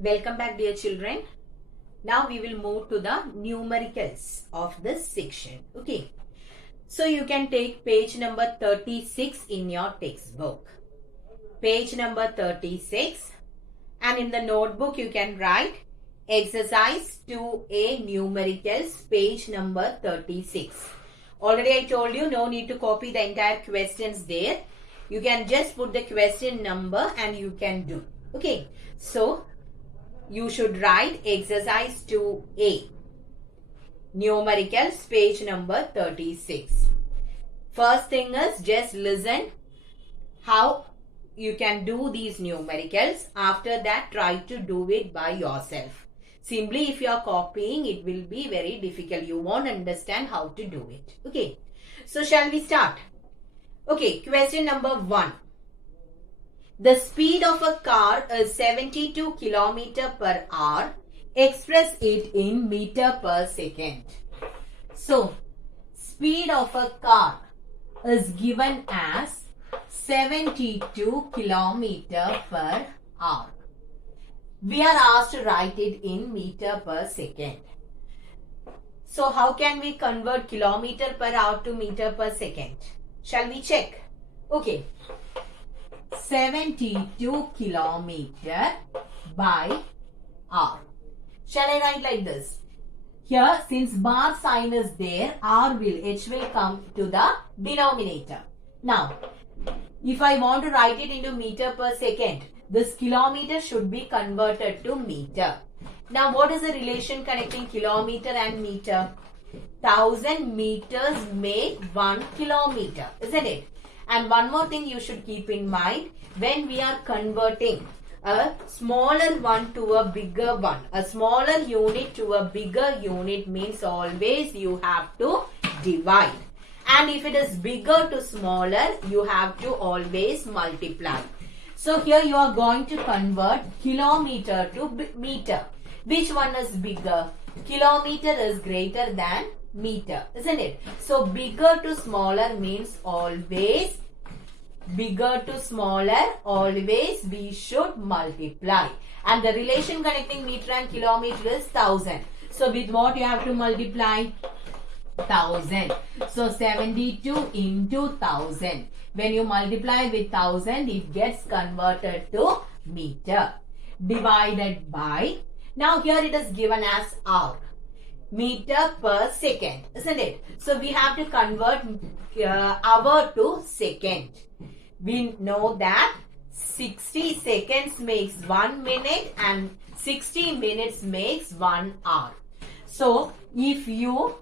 Welcome back, dear children. Now we will move to the numericals of this section. Okay. So you can take page number 36 in your textbook. Page number 36. And in the notebook you can write exercise 2A numericals, page number 36. Already I told you no need to copy the entire questions there. You can just put the question number and you can do. Okay. So you should write exercise 2A numericals, page number 36. First thing is just listen how you can do these numericals. After that, try to do it by yourself. Simply if you are copying, it will be very difficult. You won't understand how to do it. Okay. So shall we start? Okay. Question number 1. The speed of a car is 72 km per hour. Express it in meter per second. So, speed of a car is given as 72 km per hour. We are asked to write it in meter per second. So, how can we convert kilometer per hour to meter per second? Shall we check? Okay. 72 kilometer by hour. Shall I write like this? Here, since bar sign is there, H will come to the denominator. Now, if I want to write it into meter per second, this kilometer should be converted to meter. Now, what is the relation connecting kilometer and meter? 1000 meters make 1 kilometer, isn't it? And one more thing you should keep in mind, when we are converting a smaller one to a bigger one, a smaller unit to a bigger unit means always you have to divide. And if it is bigger to smaller, you have to always multiply. So here you are going to convert kilometer to meter. Which one is bigger? Kilometer is greater than meter, isn't it? So bigger to smaller means always bigger to smaller, always we should multiply. And the relation connecting meter and kilometer is 1000. So with what you have to multiply? 1000. So 72 into 1000. When you multiply with 1000, it gets converted to meter. Divided by, now here it is given as hour. Meter per second, isn't it? So we have to convert hour to second. We know that 60 seconds makes 1 minute and 60 minutes makes 1 hour. So if you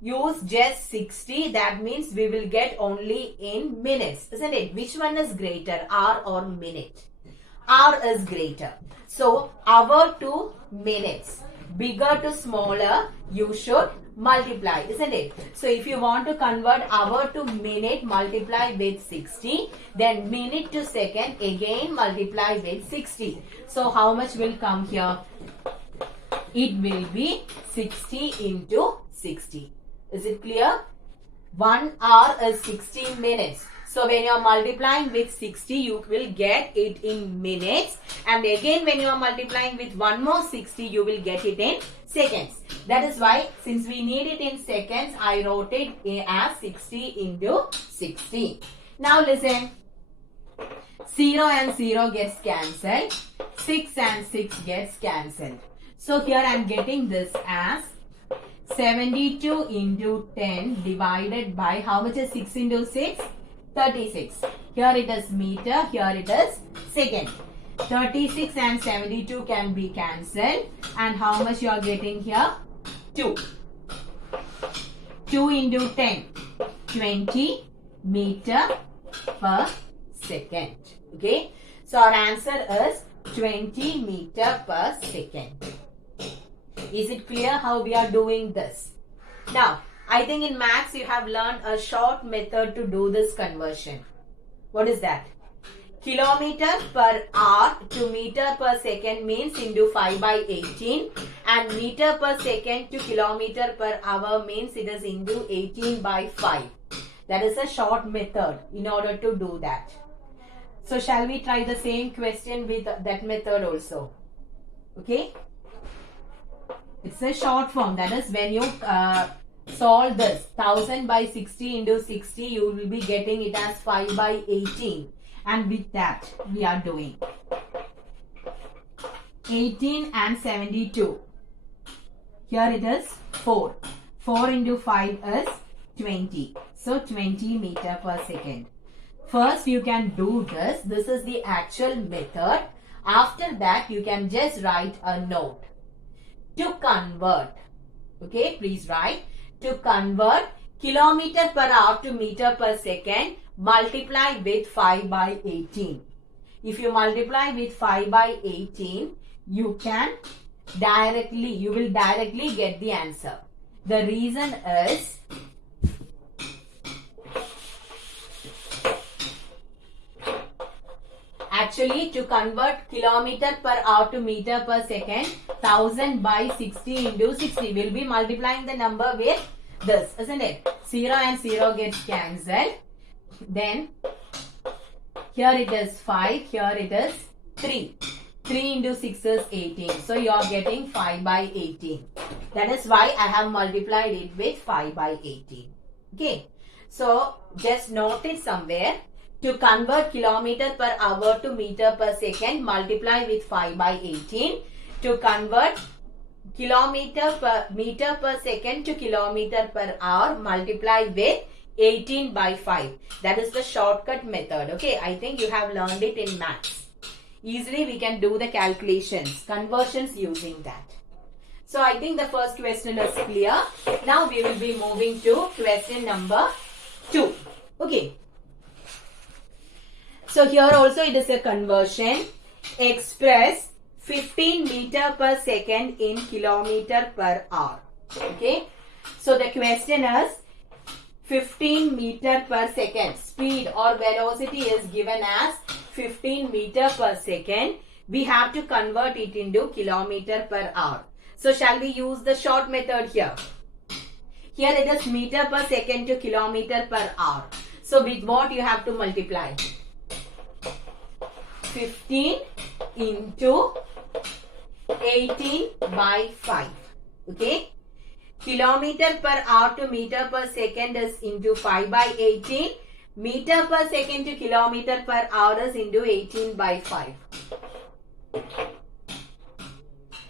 use just 60, that means we will get only in minutes, isn't it? Which one is greater, hour or minute? Hour is greater. So hour to minutes. Bigger to smaller, you should multiply, isn't it? So if you want to convert hour to minute, multiply with 60. Then minute to second, again multiply with 60. So how much will come here? It will be 60 into 60. Is it clear? 1 hour is 60 minutes. So when you are multiplying with 60, you will get it in minutes. And again when you are multiplying with one more 60, you will get it in seconds. That is why, since we need it in seconds, I wrote it as 60 into 60. Now listen. 0 and 0 gets cancelled. 6 and 6 gets cancelled. So here I am getting this as 72 into 10 divided by, how much is 6 into 6? 36. Here it is meter, here it is second. 36 and 72 can be cancelled. And how much you are getting here? 2. 2 into 10. 20 meter per second. Okay. So our answer is 20 meter per second. Is it clear how we are doing this? Now, I think in maths you have learned a short method to do this conversion. What is that? Kilometer per hour to meter per second means into 5 by 18, and meter per second to kilometer per hour means it is into 18 by 5. That is a short method in order to do that. So shall we try the same question with that method also? Okay. It's a short form. That is when you solve this 1000 by 60 into 60, you will be getting it as 5 by 18. And with that, we are doing 18 and 72. Here it is 4. 4 into 5 is 20. So 20 meter per second. First you can do this. This is the actual method. After that you can just write a note. To convert. Okay, please write. To convert kilometer per hour to meter per second, multiply with 5 by 18. If you multiply with 5 by 18, you will directly get the answer. The reason is actually to convert kilometer per hour to meter per second, 1000 by 60 into 60 will be multiplying the number with this, isn't it? 0 and 0 gets cancelled. Then here it is 5, here it is 3. 3 into 6 is 18. So you are getting 5 by 18. That is why I have multiplied it with 5 by 18. Okay. So just note it somewhere. To convert kilometer per hour to meter per second, multiply with 5 by 18. To convert meter per second to kilometer per hour, multiply with 18 by 5. That is the shortcut method. Okay, I think you have learned it in maths. Easily we can do the calculations, conversions using that. So I think the first question is clear. Now we will be moving to question number 2. Okay. So here also it is a conversion. Express 15 meter per second in kilometer per hour. Okay. So the question is 15 meter per second. Speed or velocity is given as 15 meter per second. We have to convert it into kilometer per hour. So shall we use the short method here? Here it is meter per second to kilometer per hour. So with what you have to multiply? 15 into 18 by 5. Okay. Kilometer per hour to meter per second is into 5 by 18. Meter per second to kilometer per hour is into 18 by 5.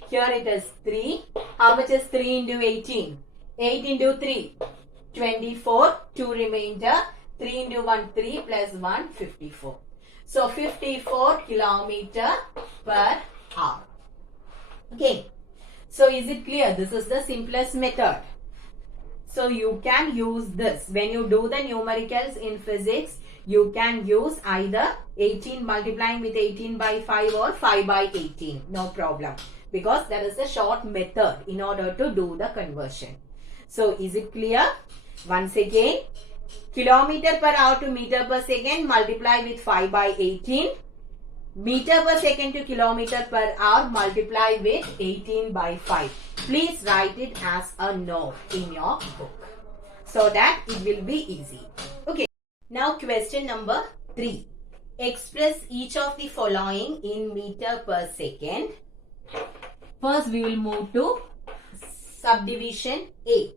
Here it is 3. How much is 3 into 18? 8 into 3. 24. 2 remainder. 3 into 1, 3 plus 1, 54. So 54 kilometer per hour. Okay. So is it clear? This is the simplest method. So you can use this. When you do the numericals in physics, you can use either 18 multiplying with 18 by 5 or 5 by 18. No problem. Because that is a short method in order to do the conversion. So is it clear? Once again, kilometer per hour to meter per second multiply with 5 by 18. Meter per second to kilometer per hour multiply with 18 by 5. Please write it as a note in your book so that it will be easy. Okay. Now question number 3. Express each of the following in meter per second. First we will move to subdivision A.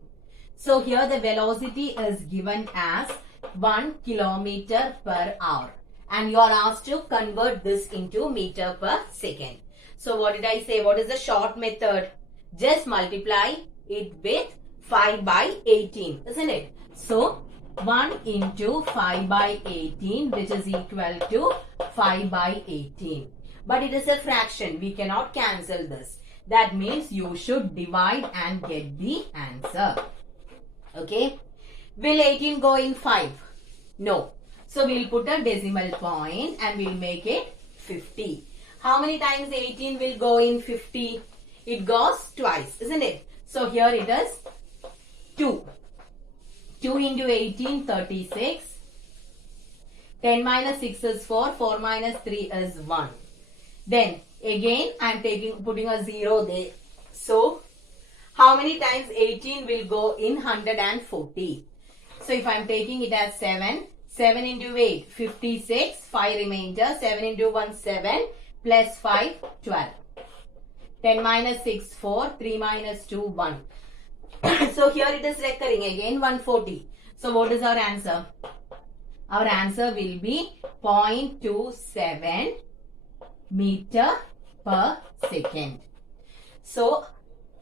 So here the velocity is given as 1 kilometer per hour. And you are asked to convert this into meter per second. So what did I say? What is the short method? Just multiply it with 5 by 18, isn't it? So 1 into 5 by 18, which is equal to 5 by 18. But it is a fraction. We cannot cancel this. That means you should divide and get the answer. Okay. Will 18 go in 5? No. So we will put a decimal point and we will make it 50. How many times 18 will go in 50? It goes twice, isn't it? So here it is 2. 2 into 18, 36. 10 minus 6 is 4. 4 minus 3 is 1. Then again I am putting a 0 there. So how many times 18 will go in 140? So if I am taking it as 7. 7 into 8, 56, 5 remainder, 7 into 1, 7, plus 5, 12. 10 minus 6, 4. 3 minus 2, 1. So here it is recurring again 140. So what is our answer? Our answer will be 0.27 meter per second. So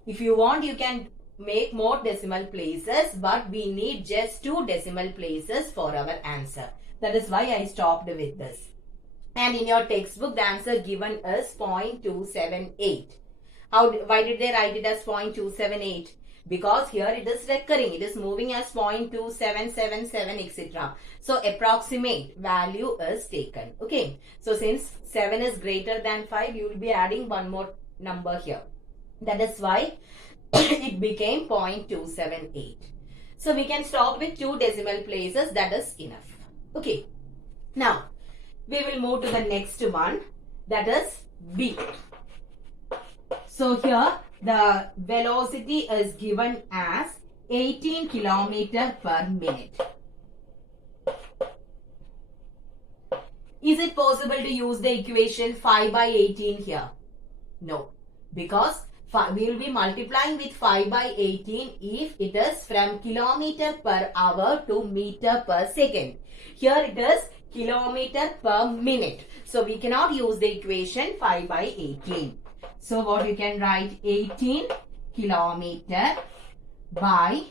if you want, you can make more decimal places, but we need just 2 decimal places for our answer. That is why I stopped with this. And in your textbook, the answer given is 0.278. Why did they write it as 0.278? Because here it is recurring. It is moving as 0.2777, etc. So approximate value is taken. Okay. So since 7 is greater than 5, you will be adding one more number here. That is why it became 0.278. So we can stop with 2 decimal places. That is enough. Okay. Now, we will move to the next one. That is B. So here the velocity is given as 18 km per minute. Is it possible to use the equation 5 by 18 here? No. Because we will be multiplying with 5 by 18 if it is from kilometer per hour to meter per second. Here it is kilometer per minute. So we cannot use the equation 5 by 18. So what you can write, 18 kilometer by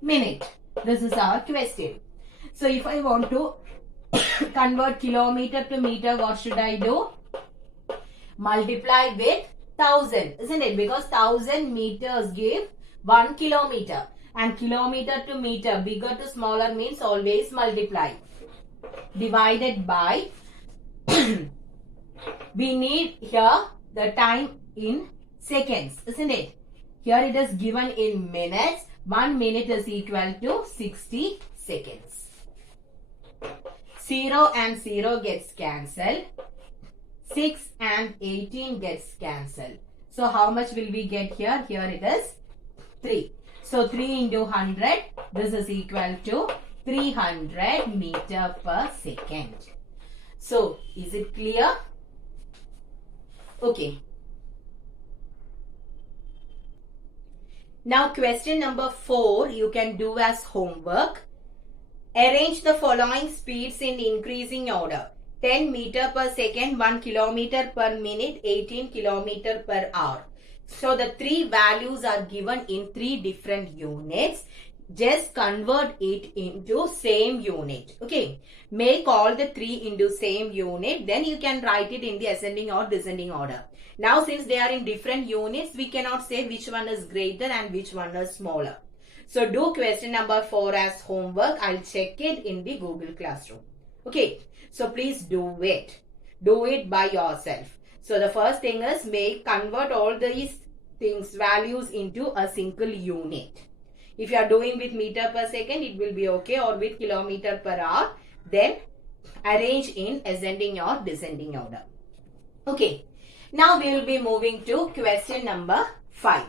minute. This is our question. So if I want to convert kilometer to meter, what should I do? Multiply with 1000, isn't it? Because 1000 meters give 1 kilometer. And kilometer to meter, bigger to smaller means always multiply. Divided by, we need here the time in seconds, isn't it? Here it is given in minutes. 1 minute is equal to 60 seconds. 0 and 0 gets cancelled. 6 and 18 gets cancelled. So how much will we get here? Here it is 3. So 3 into 100, this is equal to 300 meter per second. So is it clear? Okay. Now question number 4 you can do as homework. Arrange the following speeds in increasing order. 10 meter per second, 1 kilometer per minute, 18 kilometer per hour. So the 3 values are given in 3 different units. Just convert it into same unit. Okay. Make all the 3 into same unit. Then you can write it in the ascending or descending order. Now since they are in different units, we cannot say which one is greater and which one is smaller. So do question number 4 as homework. I'll check it in the Google Classroom. Okay. So please do it. Do it by yourself. So the first thing is convert all these things, values into a single unit. If you are doing with meter per second, it will be okay, or with kilometer per hour. Then arrange in ascending or descending order. Okay. Now we will be moving to question number 5.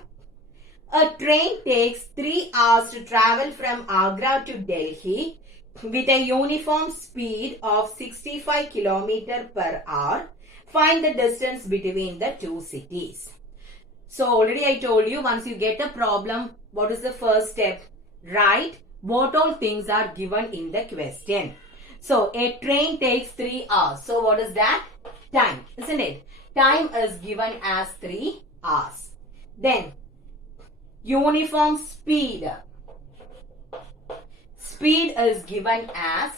A train takes 3 hours to travel from Agra to Delhi with a uniform speed of 65 km per hour. Find the distance between the 2 cities. So already I told you, once you get a problem, what is the first step? Write what all things are given in the question. So a train takes 3 hours. So what is that? Time, isn't it? Time is given as 3 hours. Then uniform speed. Speed is given as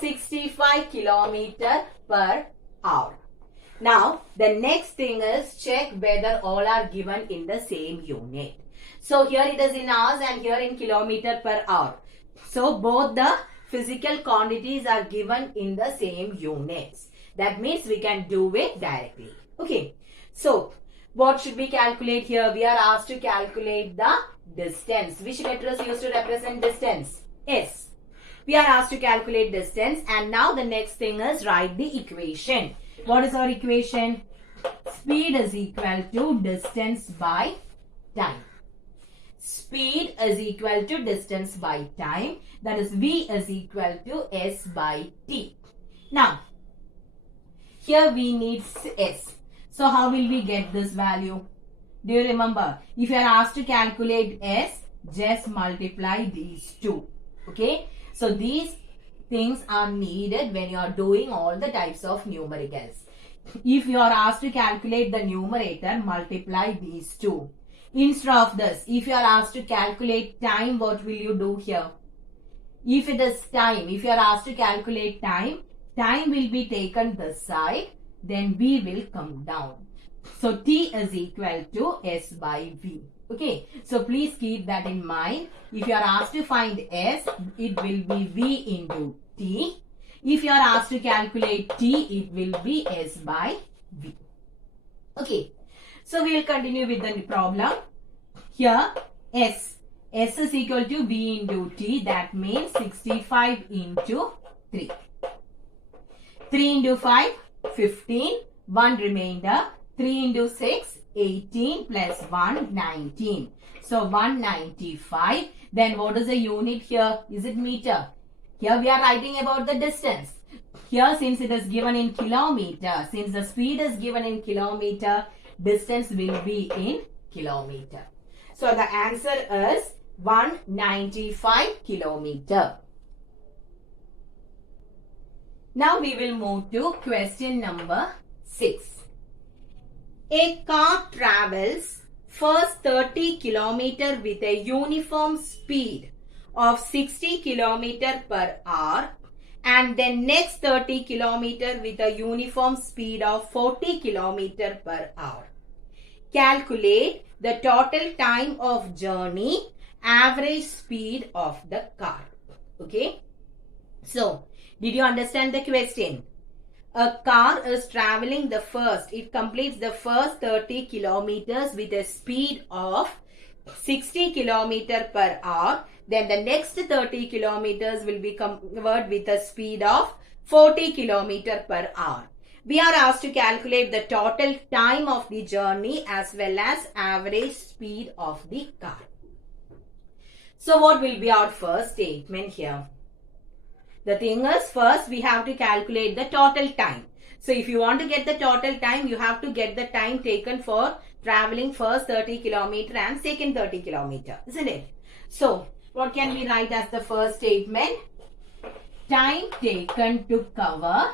65 km per hour. Now, the next thing is check whether all are given in the same unit. So, here it is in hours and here in kilometer per hour. So, both the physical quantities are given in the same units. That means we can do it directly. Okay. So, what should we calculate here? We are asked to calculate the distance. Which letter is used to represent distance? S. We are asked to calculate distance, and now the next thing is write the equation. What is our equation? Speed is equal to distance by time. Speed is equal to distance by time. That is V is equal to S by T. Now, here we need S. So how will we get this value? Do you remember? If you are asked to calculate S, just multiply these two. Okay. So these things are needed when you are doing all the types of numericals. If you are asked to calculate the numerator, multiply these two. Instead of this, if you are asked to calculate time, what will you do here? If it is time, if you are asked to calculate time, time will be taken this side, then V will come down. So T is equal to S by V. Okay, so please keep that in mind. If you are asked to find S, it will be V into T. If you are asked to calculate T, it will be S by V. Okay, so we will continue with the problem. Here, S is equal to V into T. That means 65 into 3. 3 into 5, 15. 1 remainder. 3 into 6, 18 plus 1, 19. So 195. Then what is the unit here? Is it meter? Here we are writing about the distance. Here, since it is given in kilometer, since the speed is given in kilometer, distance will be in kilometer. So the answer is 195 kilometer. Now we will move to question number 6. A car travels first 30 km with a uniform speed of 60 km per hour and then next 30 km with a uniform speed of 40 km per hour. Calculate the total time of journey, average speed of the car. Okay. So, did you understand the question? A car is traveling it completes the first 30 kilometers with a speed of 60 km per hour. Then the next 30 kilometers will be covered with a speed of 40 km per hour. We are asked to calculate the total time of the journey as well as average speed of the car. So what will be our first statement here? The thing is, first we have to calculate the total time. So if you want to get the total time, you have to get the time taken for traveling first 30 km and second 30 km, isn't it? So what can we write as the first statement? Time taken to cover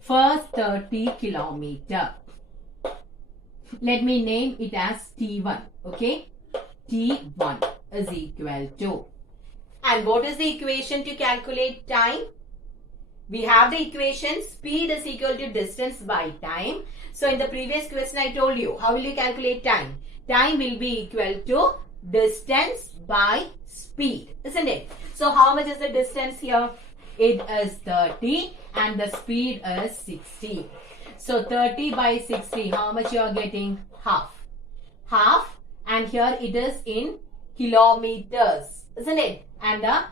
first 30 km. Let me name it as T1. Okay. T1 is equal to. And what is the equation to calculate time? We have the equation speed is equal to distance by time. So in the previous question I told you, how will you calculate time? Time will be equal to distance by speed, isn't it? So how much is the distance here? It is 30 and the speed is 60. So 30 by 60, how much you are getting? Half. Half, and here it is in kilometers, isn't it? And the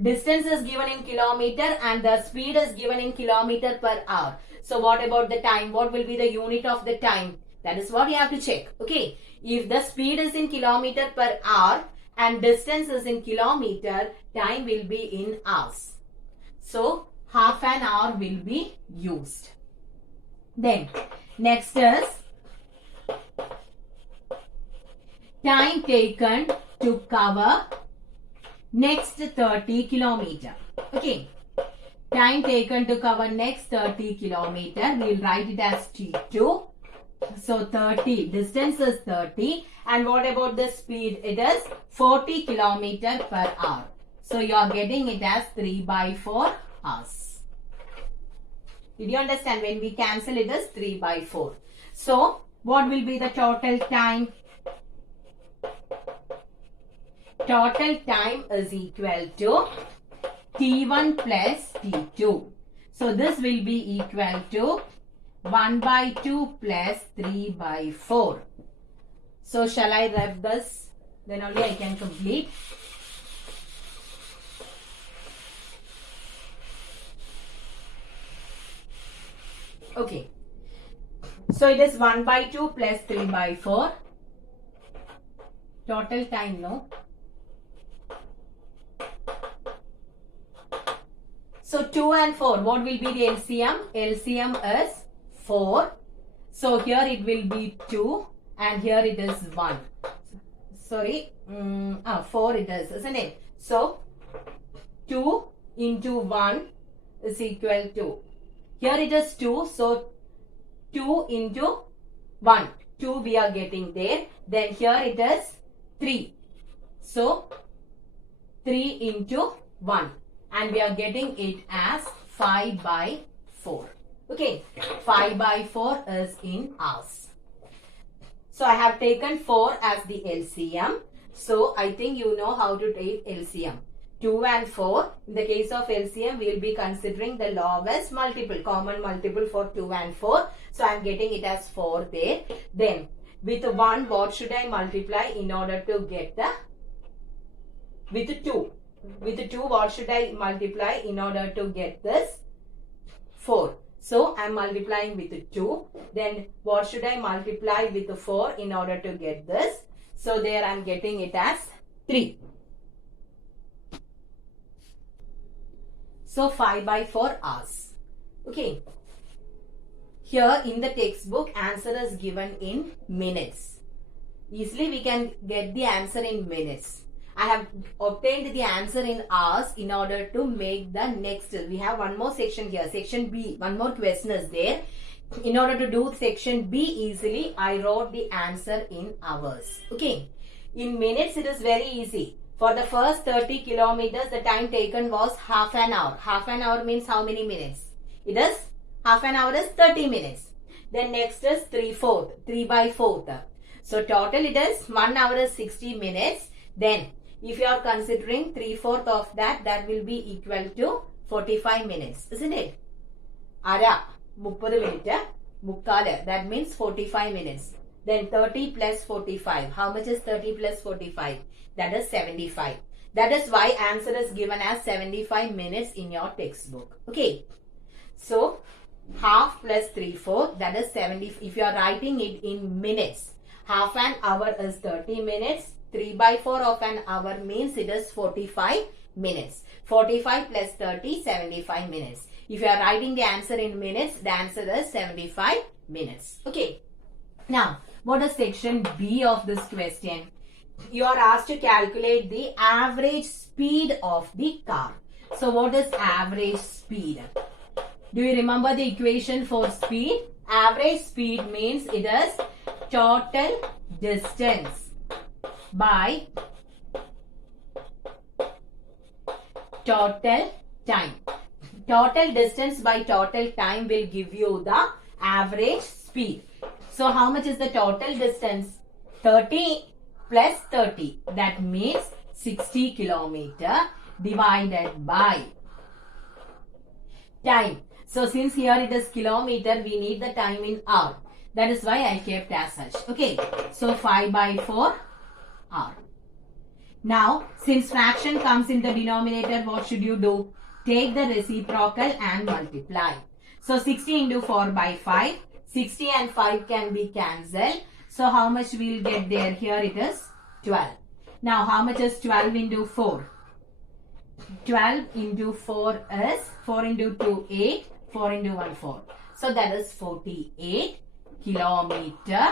distance is given in kilometer and the speed is given in kilometer per hour. So what about the time? What will be the unit of the time? That is what you have to check. Okay. If the speed is in kilometer per hour and distance is in kilometer, time will be in hours. So half an hour will be used. Then next is time taken to cover next 30 km. Okay. Time taken to cover next 30 km. We will write it as T2. So 30. Distance is 30. And what about the speed? It is 40 km per hour. So you are getting it as 3 by 4 hours. Did you understand? When we cancel it is 3 by 4. So what will be the total time? Total time is equal to T1 plus T2. So this will be equal to 1 by 2 plus 3 by 4. So shall I write this? Then only I can complete. Okay. So it is 1 by 2 plus 3 by 4. Total time, no? So 2 and 4, what will be the LCM? LCM is 4. So here it will be 2 and here it is 1. Sorry, 4 it is, isn't it? So 2 into 1 is equal to, here it is 2, so 2 into 1, 2 we are getting there. Then here it is 3. So 3 into 1 and we are getting it as 5 by 4. Okay, 5 by 4 is in hours. So I have taken 4 as the LCM. So I think you know how to take LCM. 2 and 4. In the case of LCM, we will be considering the lowest multiple, common multiple for 2 and 4. So I am getting it as 4 there. Then with 1, what should I multiply in order to get the, with 2. With 2, what should I multiply in order to get this 4? So I am multiplying with 2. Then what should I multiply with 4 in order to get this? So there I am getting it as 3. So 5 by 4 hours. Okay. Here in the textbook, answer is given in minutes. Easily we can get the answer in minutes. I have obtained the answer in hours in order to make the next. We have one more section here, section B. One more question is there. In order to do section B easily, I wrote the answer in hours. Okay. In minutes, it is very easy. For the first 30 kilometers, the time taken was half an hour. Half an hour means how many minutes? It is, half an hour is 30 minutes. Then next is 3/4, 3 by 4. So total it is 1 hour is 60 minutes. Then if you are considering 3/4 of that, that will be equal to 45 minutes, isn't it? Ara, 30 minutes, mukkala, that means 45 minutes. Then 30 plus 45. How much is 30 plus 45? That is 75. That is why answer is given as 75 minutes in your textbook. Okay. So, half plus 3/4, that is 70. If you are writing it in minutes, half an hour is 30 minutes. 3 by 4 of an hour means it is 45 minutes. 45 plus 30, 75 minutes. If you are writing the answer in minutes, the answer is 75 minutes. Okay. Now, what is section B of this question? You are asked to calculate the average speed of the car. So, what is average speed? Do you remember the equation for speed? Average speed means it is total distance by total time. Total distance by total time will give you the average speed. So how much is the total distance? 30 plus 30. That means 60 kilometer divided by time. So since here it is kilometer, we need the time in hour. That is why I kept as such. Okay. So 5 by 4 hour. Now, since fraction comes in the denominator, what should you do? Take the reciprocal and multiply. So 60 into 4 by 5. 60 and 5 can be cancelled. So how much we will get there? Here it is 12. Now how much is 12 into 4? 12 into 4 is 4 into 2, 8. 4 into 1, 4. So that is 48 kilometer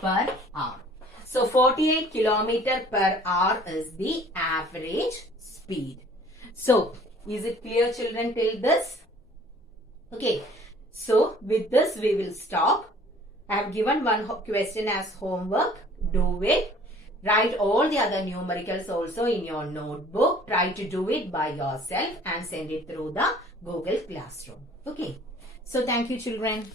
per hour. So 48 kilometer per hour is the average speed. So is it clear, children, till this? Okay. So with this we will stop. I have given one question as homework. Do it. Write all the other numericals also in your notebook. Try to do it by yourself and send it through the Google Classroom. Okay. So thank you, children.